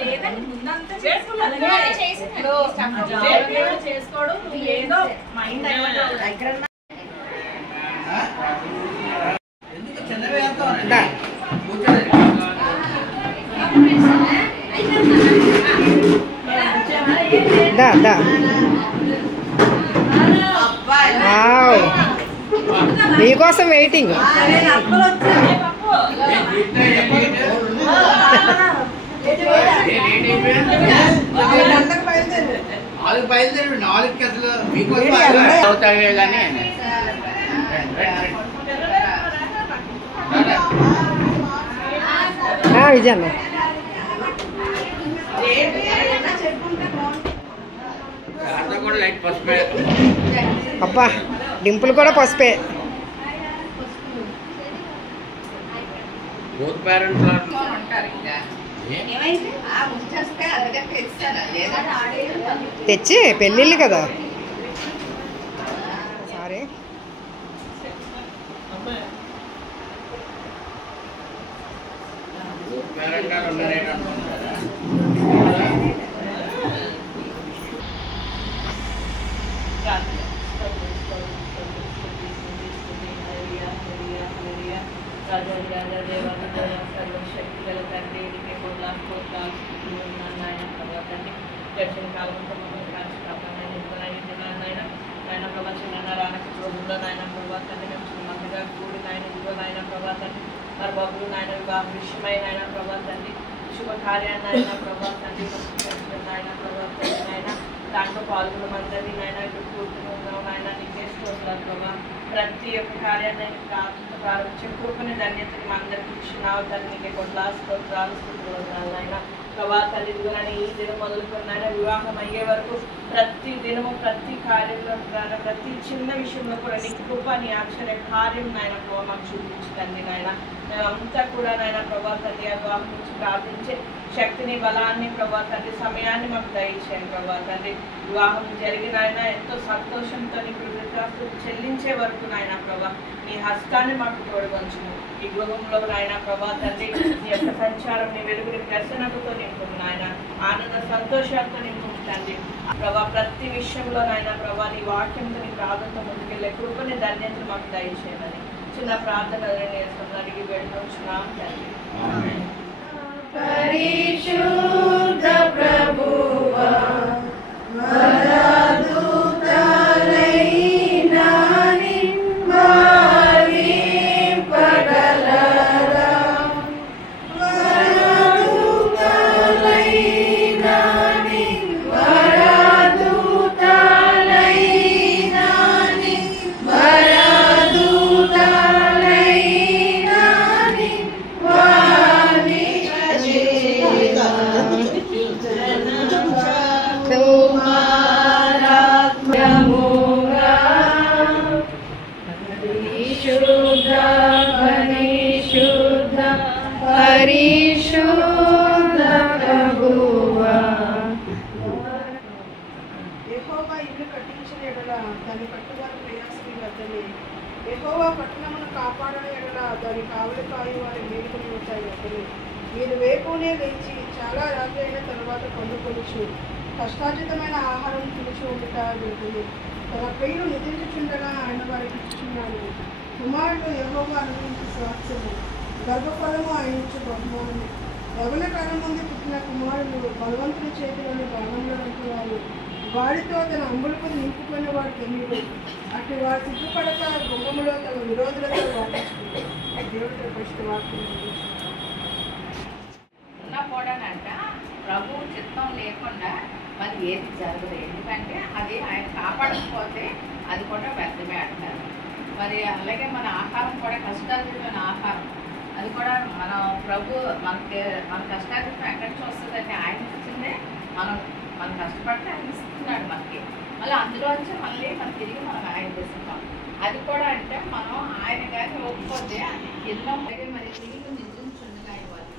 లేదండి ముందంతా చేసుకోవడం ఏదో మైండ్ మీకోసం వెయిటింగ్. బయలుదేరి 4కి అసలు మీకోసం అవుతావే కానీ విజయన్న కూడా లైట్ పసుపే. అబ్బా డింపుల్ కూడా పసుపే. బోత్ పేరెంట్స్ తెచ్చి పెళ్ళిళ్ళు కదా. సారీ పేరెంట్ ఉన్నారేటనుకుంటారా? సర్వశక్తి గల తండ్రి నీకే కోట్లాను నాయన ప్రభావ తండ్రి గడిచిన కాలంతో మమ్మల్ని కాల్చి నాయన ప్రభా చిన్న రానక ప్రభుత్వంలో నాయన ప్రభావ తండ్రి మేము చిన్న మందిగా కూడి నాయన ఇదిగో నాయన ప్రభావ తండ్రి మరి బాబులు నాయన వివాహ విషయమై నాయన ప్రభావ తండ్రి శుభకార్యాన్ని నాయన ప్రభావ తండ్రి నాయన ప్రభావ తండ్రి నాయన దాంట్లో పాల్గొన్న మందరి నాయన ఇప్పుడు కూర్చుని ఉన్నాం నాయన నీకే స్తోత్రాలు ప్రభావ ప్రతి ఒక్క కార్యాన్ని ప్రారంభించే కృపని ధన్యతని మా అందరికి ఇచ్చినావు తల్లి నీకే స్తోత్రాలు నాయన ప్రభా తల్లి కానీ ఈ దినం మొదలుకున్నాయన వివాహం అయ్యే వరకు ప్రతి దినము ప్రతి కార్యంలో ప్రతి చిన్న విషయంలో కూడా నీ కృప నీ ఆశ్చర్య కార్యం నాయన ప్రభావ మాకు చూపించండి నాయన మేమంతా కూడా నాయన ప్రభా తల్లి ఆ వివాహం నుంచి ప్రార్థించే శక్తిని బలాన్ని ప్రభా తండ్రి సమయాన్ని మాకు దయచేయండి ప్రభా తండ్రి వివాహం జరిగిన ఆయన ఎంతో సంతోషంతో నీ కృతజ్ఞతలు చెల్లించే వరకు నాయన ప్రభా నీ హస్తాన్ని మాకు తోడుకొంచుము ఈ గృహంలో నాయన ప్రభా తండ్రి నీ యొక్క సంచారం నీ వెలుగుని ప్రసన్నతతో నింపు నాయన ఆనంద సంతోషాలతో నింపు తండ్రి ప్రభా ప్రతి విషయంలో నాయన ప్రభా నీ వాక్యంతో నీ ప్రార్థనతో ముందుకెళ్ళే కృపని ధన్యతను మాకు దయచేయమని చిన్న ప్రార్థన అడిగి వెళ్ళొచ్చున్నాం తండ్రి. పరిశుద్ధ ప్రభువా దాని కట్టువారి ప్రయాసని వద్దని యెహోవా పట్టణమును కాపాడని ఎడల దాని కావలి కాయి వారి మేలుకొని ఉంటాయి వద్దని మీరు వేకునే లేచి చాలా రాత్రి అయిన తర్వాత పొందుకొనుచు కష్టార్జితమైన ఆహారం తినిచి ఉండుట జరుగుతుంది. తన ప్రియులు నిద్రించుచుండగా ఆయన వారికి ఇచ్చుచున్నాడు. కుమారుడు యెహోవా అనుగ్రహించు స్వాస్థ్యము, గర్భఫలము ఆయన ఇచ్చు బహుమానము. యవన కాలం ముందు పుట్టిన కుమారులు బలవంతుని చేతిలోని బాణంలో వంటివారు. వాడితో తన అంబులకు నింపుకున్న వాడు ధన్యుడు. అటు వారు సిగ్గుపడక గుమ్మములో తన విరోధులతో వాటించుకుంటారు. దేవుడితో పరిశుద్ధ వాక్యం ఉన్నా కూడానంట ప్రభు చిత్తం లేకుండా మరి ఏది జరగదు. ఎందుకంటే అది ఆయన కాపాడకపోతే అది కూడా వ్యర్థమే అంటారు. మరి అలాగే మన ఆహారం కూడా కష్టార్జితమైన ఆహారం, అది కూడా మన ప్రభు మన కష్టార్జితం ఎక్కడి నుంచి వస్తుందంటే ఆయన ఇచ్చిందే. మనం కష్టపడితే ఆయన ఇస్తున్నాడు మనకి. మళ్ళీ అందులోంచి మళ్ళీ తిరిగి మనం ఆయన తెస్తున్నాం. అది కూడా అంటే మనం ఆయన కానీ ఒప్పుకోతే ఎన్నో మరి తిరిగి నిద్రించుండగా ఇవ్వాలి.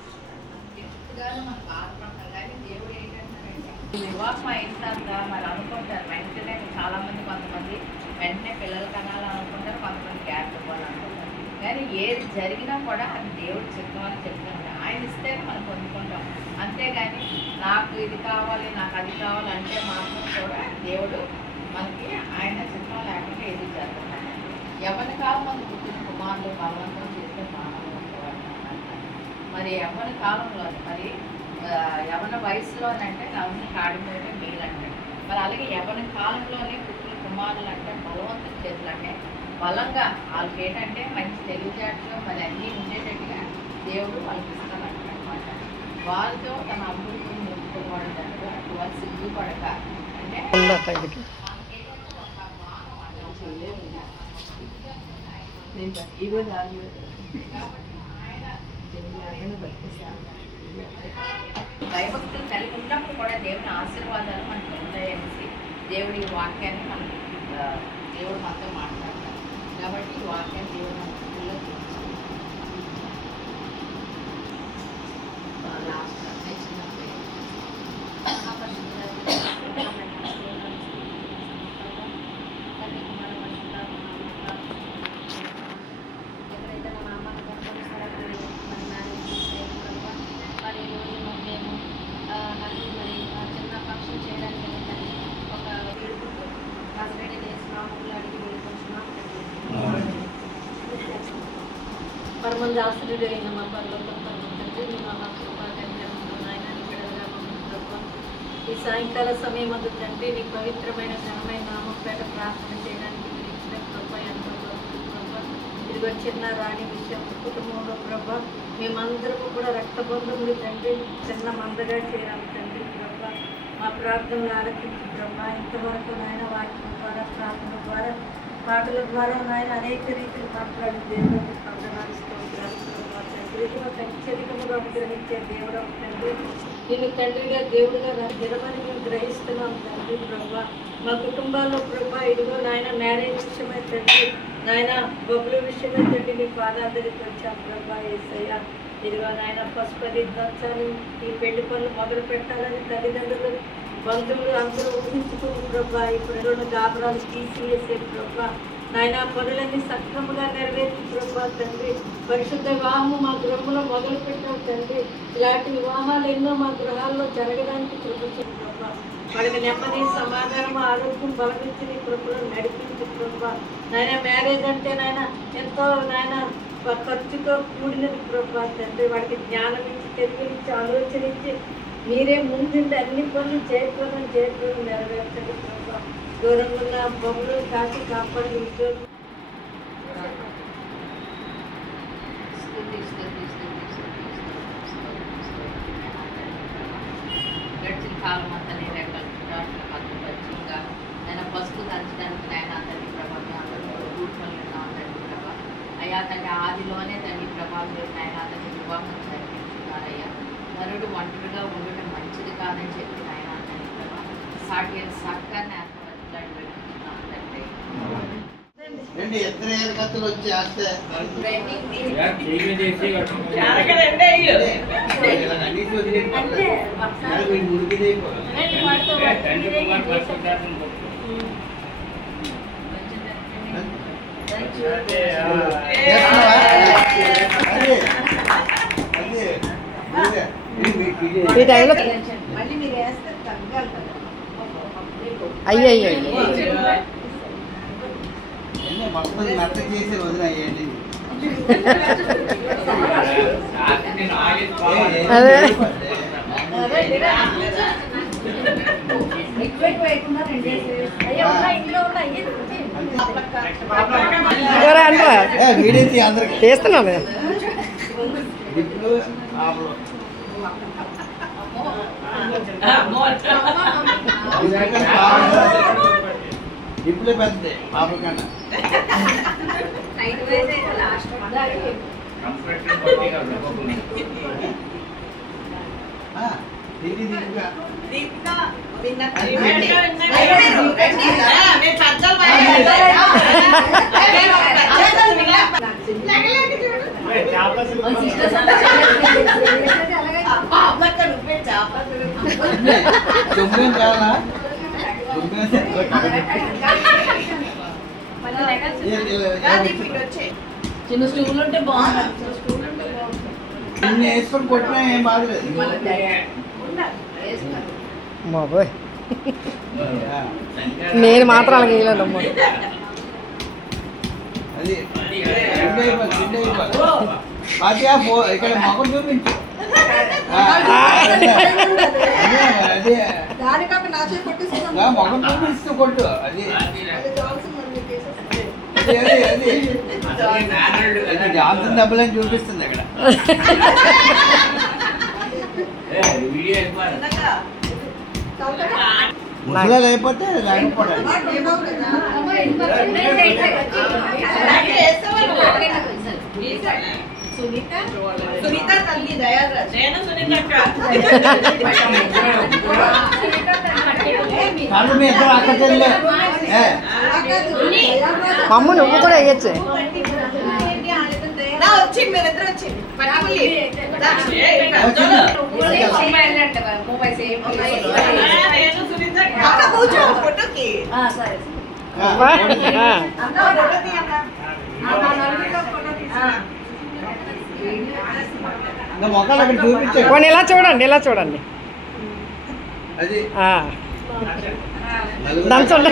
ఎప్పుడుగానో మనం బాధపడతాం. కానీ దేవుడు ఏంటంటారంటే వివాహం అయిన తర్వాత మరి అనుకుంటారు వెంటనే. చాలామంది కొంతమంది వెంటనే పిల్లలు కనాలనుకుంటారు, కొంతమంది గ్యాప్ ఇవ్వాలనుకుంటారు. కానీ ఏది జరిగినా కూడా అది దేవుడు చిత్తం అని చెప్తుంటారు. ఆయన ఇస్తేనే మనం పొందుకుంటాం. అంతేగాని నాకు ఇది కావాలి నాకు అది కావాలి అంటే మాత్రం కూడా దేవుడు మనకి ఆయన చిత్రం లేకుండా ఏది జరుగుతాడు. ఎవరి కాలం పుట్టిన కుమారులు బలవంతం చేస్తే మానవులు మరి ఎవరి కాలంలో మరి యవన వయసులోనంటే నవ్వుని కాడిపోతే మేలు అంటాడు. మరి అలాగే యవన కాలంలోనే పుట్టిన కుమారులు అంటే బలవంతం చేతులు అంటే బలంగా వాళ్ళకి ఏంటంటే మంచి తెలివితేటలు మరి అన్నీ ఉండేటట్టుగా దేవుడు వాళ్ళకి ఇస్తానంటాడు అనమాట. వాళ్ళతో తన అభివృద్ధిని నిలుపుకోవడం అటు వాళ్ళు సిగ్గుపడక అంటే భయభక్తులు కలిగి ఉన్నప్పుడు కూడా దేవుని ఆశీర్వాదాలు మనకు ఉంటాయనేసి దేవుడి వాక్యాన్ని మనకి దేవుడు మనతో మాట్లాడతారు. కాబట్టి ఈ వాక్యాన్ని దేవుడు మన బుద్ధిలో లాస్ట్ పరమంది ఆశ్రయుడైన మా పర్లోకం తండ్రి మా ఈ సాయంకాల సమయం అందు తండ్రి నీ పవిత్రమైన ఘనమైన నామపేట ప్రార్థన చేయడానికి మీరు ఇచ్చిన కృప ఎంతో ప్రభా. ఇదిగో చిన్న రాణి విషయం కుటుంబంలో ప్రభా మేమందరము కూడా రక్తబంధువులు తండ్రి చిన్న మందగా చేరాలి తండ్రి ప్రభా. మా ప్రార్థనలు ఆలకించి ప్రభా ఇంతవరకు నాయన వాక్యం ద్వారా ప్రార్థన ద్వారా పాటల ద్వారా నాయన అనేక రీతిని మాట్లాడి దేవుడు అత్యధికముగా అనుగ్రహించే దేవుడు తండ్రి నేను తండ్రిగా దేవుడుగా నా దినమని మేము గ్రహిస్తున్నాం తండ్రి ప్రభా. మా కుటుంబాల్లో ప్రభా ఇదిగో నాయన మ్యారేజ్ విషయమై తండ్రి నాయన బొబ్బుల విషయమై తండ్రి నీ పాదాదరికి వచ్చాం ప్రభా యేసయ్య. ఇదిగో నాయన పసుపది దంచాలు ఈ పెళ్లి పనులు మొదలు పెట్టాలని తల్లిదండ్రులు బంధువులు అందరూ ఊహించుకుని ప్రభా ఇప్పుడు రెండు గాబరాలు తీసివేసే ప్రభా నాయన పనులన్నీ సక్రమంగా నెరవేర్చి ప్రభా తండ్రి. పరిశుద్ధ వివాహము మా గృహంలో మొదలు పెట్టాం తండ్రి. ఇలాంటి వివాహాలు ఎన్నో మా గృహాల్లో జరగడానికి కృపించాం ప్రభా. వాళ్ళకి నెమ్మది సమాధానం ఆరోగ్యం బలమించి నీ కృపలో నడిపించి ప్రభా. నాయన మ్యారేజ్ అంటే నాయన ఎంతో నాయన ఖర్చుతో కూడినది ప్రభా తండ్రి. వాడికి జ్ఞానం ఇచ్చి తెలివించి ఆలోచన ఇచ్చి మీరే ముందుండి అన్ని పనులు చేయకపోవడం నెరవేర్చండి ప్రభా. దూరంగా ఉన్న బొమ్మలు కాచి కాపాడి ఉద్యోగం గడిచిన కాలం అంతా నేను పరిచయంగా నేను పసుపు దంచడానికి నాయన తండ్రి ప్రభావం అందరూ రూపంలో ఉన్నాం తండ్రి ప్రభా. అయ్యా తండ్రి ఆదిలోనే తండ్రి ప్రభావం నాయన తండ్రి వివాహం జరిపించున్నారయ్యా. నరుడు ఒంటరిగా ఉండడం మంచిది కాదని చెప్పి నాయన తండ్రి ప్రభా సాటి సక్కని ఏర్పరచులాడి పెట్టించున్నాం తండ్రి. ఇద్దరు కత్తులు వచ్చి వేస్తే ఈ టైంలో మళ్ళీ మీరు వేస్తే తగ్గాలి కదా. అయ్యయ్యో మొత్తం మెత్త చేసి వదిలేయండి. అదే వీడైతే అందరికి చేస్తున్నాను ఇప్పుడు ఇప్పుడు పెద్దది పాప కన్నా చుమ్మేం చాలా చిన్న స్టూల్ ఉంటే బాగుంటుంది. వేసుకొని కొట్టినా ఏం బాధలేదు. బాబోయ్ నేను మాత్రం అలాగే వేయలేను అమ్మ. అది పాతియా ఇక్కడ మొక్కలు చూపించు. అదే దానికన్నా నా చేతి కొట్టేసుకున్నాం. మొక్కలు చూపిస్తూ కొట్టు. అది జాన్సన్ డబ్బులని చూపిస్తుంది అక్కడ. ముసలాలు అయిపోతే లేకపోవడం. సునీత తల్లి దయారాజ్. నేను సునీత అక్క. కాదు మీ ఇద్దరు అక్క చెల్లె. అమ్మ నువ్వు కూడా వేయచ్చు. వచ్చి మీరిద్దరు వచ్చి అక్క కూర్చో ఫోటోకి. మొక్కలు అక్కడ చూపించాడు. పోనీ ఇలా చూడండి, ఇలా చూడండి. అది దంచండి,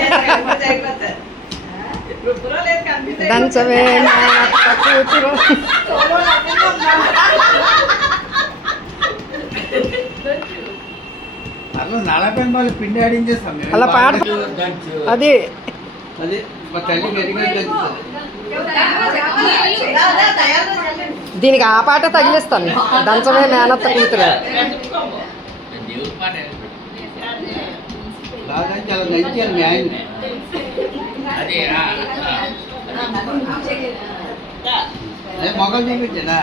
దంచవే కూతురు. అలా 40 వాళ్ళు పిండి ఆడించేస్తాం. అలా పాట అది అది మా తల్లి గట్టిగా దంచుతుంది. దీనికి ఆ పాట తగిలిస్తాను. దంచవే మేనత్త కూతురు. బాగా చాలా దంచారు మీ ఆయన. మొక్కలు చూపించానా?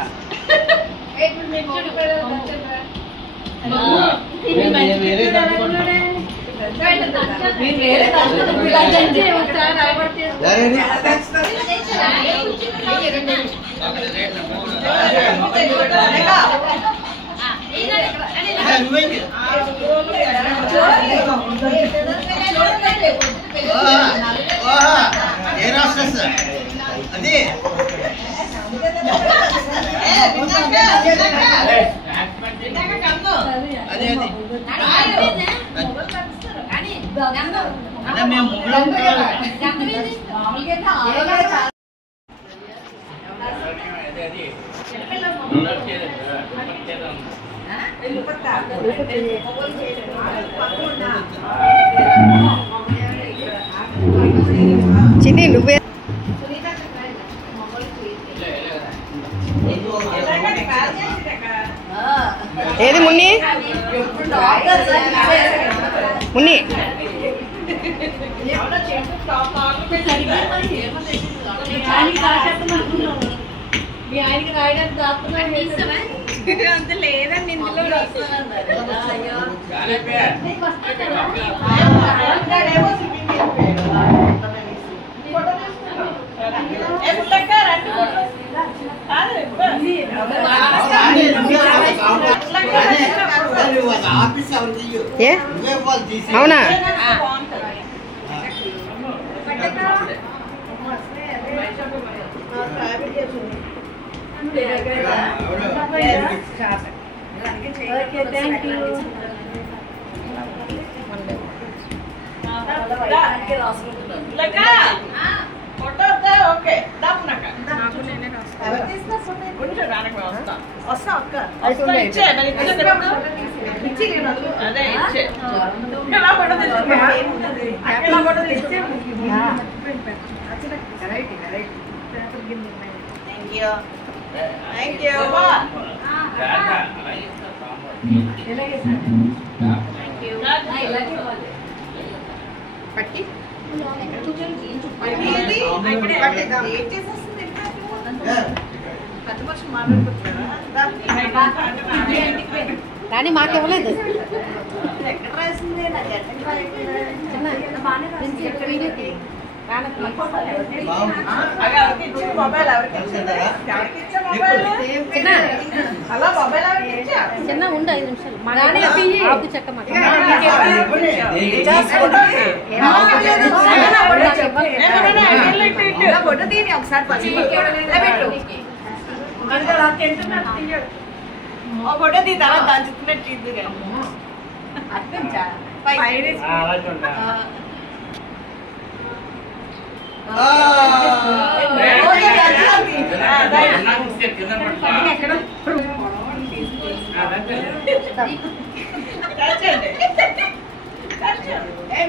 వేరే అదే మేము చిన్ని నువ్వే ఏది మున్ని మున్ని మీ ఆయనకి రాయడానికి దాక్కున్నాను. అంత లేదండి ఇందులో అవునా? ఓకే వస్తా అక్క ఇచ్చే అదే ఇచ్చే థ్యాంక్ యూ పట్టి కానీ మాకు ఇవ్వలేదు. చిన్న ఉండు 5 నిమిషాలు ఆకు చెక్క ఫోటో తీ తర్వాత దాచుకున్నట్టు నుంచా పైకి.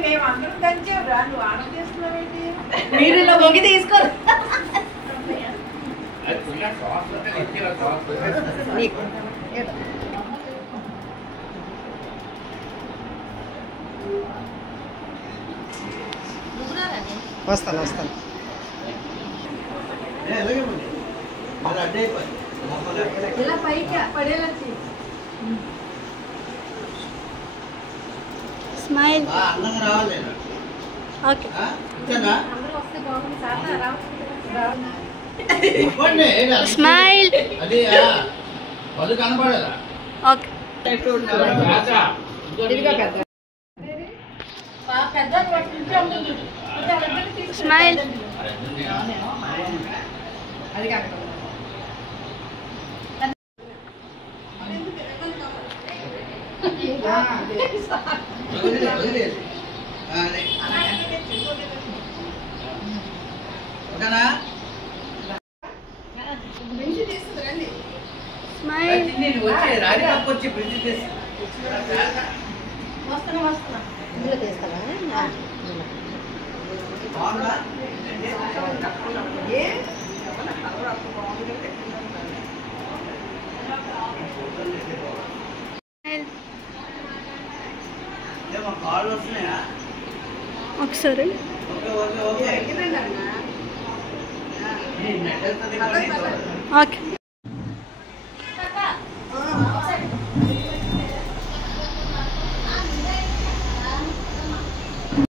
మేమందరం దంచాం రా, నువ్వు ఆనం చేస్తున్నావేంటి? మీరు ఇలా మొగి తీసుకోరు. వస్తాను వస్తాను. మరి అడ్డే అయిపోయింది ఇలా పైకి పడేలా స్మైల్. అందంగా రావాలి. ఓకే. ఇంతేనా? అందరూ వస్తే బాగుంది సార్ రావచ్చు. ఇవ్వండి. స్మైల్. అది పళ్ళు కనపడేలా. ఓకే. స్మైల్. వదిలేదు. ఓకేనా? స్మైల్. వచ్చి రాధికప్పు వచ్చి బ్రిడ్జి చేసి ఇందులో తీస్తావా? బాగుందా? ఏమో కాళ్ళు వస్తున్నాయా? ఒకసారి ఓకే ఓకే ఓకే. ఎగిరండి అన్న. ఈ నెట్ వెళ్తుంది. ఓకే.